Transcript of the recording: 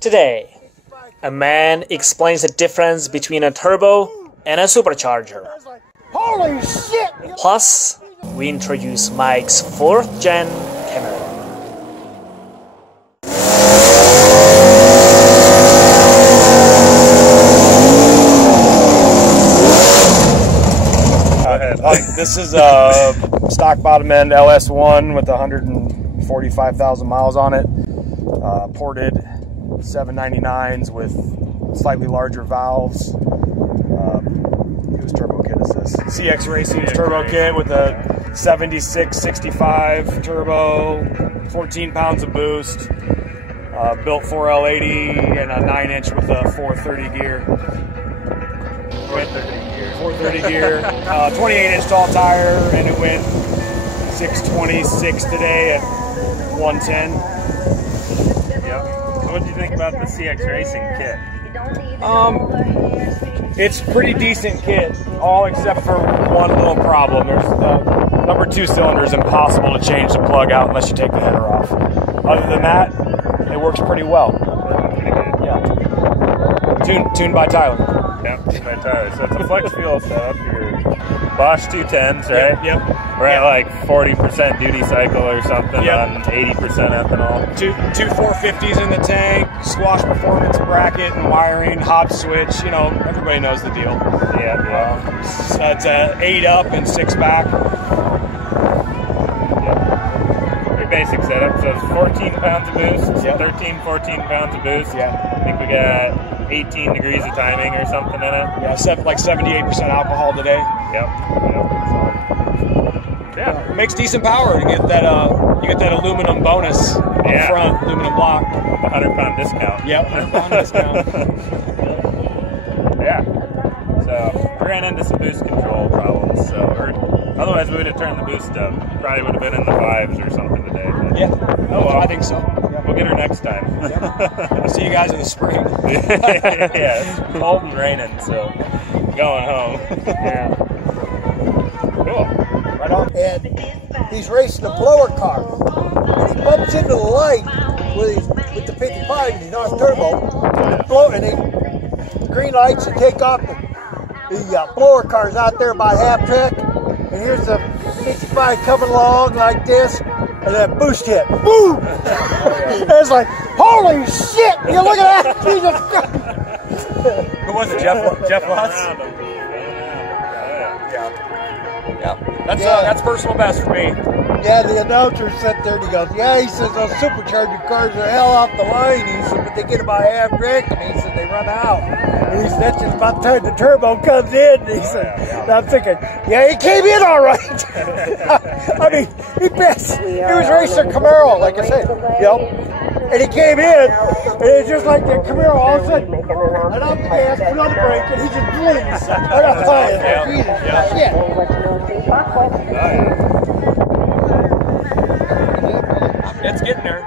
Today, a man explains the difference between a turbo and a supercharger. Holy shit! Plus, we introduce Mike's 4th Gen Camaro. This is a stock bottom end LS1 with 145,000 miles on it. Ported 799s with slightly larger valves. Whose turbo kit is this? CX Racing's turbo kit with a 7665 turbo, 14 pounds of boost. Built 4L80 and a 9-inch with a 430 gear. 430 gear, 28-inch tall tire, and it went 626 today at 110. Yep. So what do you think about the CX Racing kit? It's a pretty decent kit, all except for one little problem. There's the number 2 cylinder is impossible to change the plug out unless you take the header off. Other than that, it works pretty well. Pretty good. Yeah. Tuned by Tyler. Yep, by Tyler. So it's a flex fuel setup. Your Bosch 210s, right? Yep. We're at like 40% duty cycle or something on 80% ethanol. Two 450s in the tank, squash performance bracket and wiring, hop switch. You know, everybody knows the deal. Yeah. So it's 8 up and 6 back. Pretty basic setup. So it's 14 pounds of boost. Yep. 14 pounds of boost. Yeah. I think we got 18 degrees of timing or something in it. Yeah, like 78% alcohol today. Yep. Yeah, it makes decent power. You get that aluminum bonus up front, aluminum block. The 100-pound discount. Yep, 100-pound discount. Yeah. So we ran into some boost control problems. So otherwise we would have turned the boost up. Probably would have been in the 5s or something today. But Oh well, I think so. We'll get her next time. See you guys in the spring. Yeah, it's cold and raining, so going home. Yeah. Cool. Right on. And he's racing a blower car, and he bumps into the light with the 55 and he's on turbo, and he green lights and take off. The blower car's out there by half track, and here's the 55 coming along like this, and that boost hit, boom! It's like, holy shit! You look at that, Jesus Christ! Who was it, Jeff Watts? Yeah. That's personal best for me. Yeah, the announcer sat there and he goes, yeah, he says those supercharger cars are hell off the line. He said, but they get about half track, and he said they run out. And he said, that's just about the time the turbo comes in. And he said, and I'm thinking, yeah, he came in all right. I mean, he was racing a Camaro, like I said. Yep. And he came in, and it's just like the Camaro all of a sudden, and I'm the gas, put on the brake, and he just bleeds. And I'm telling you, Jesus, shit. It's getting there.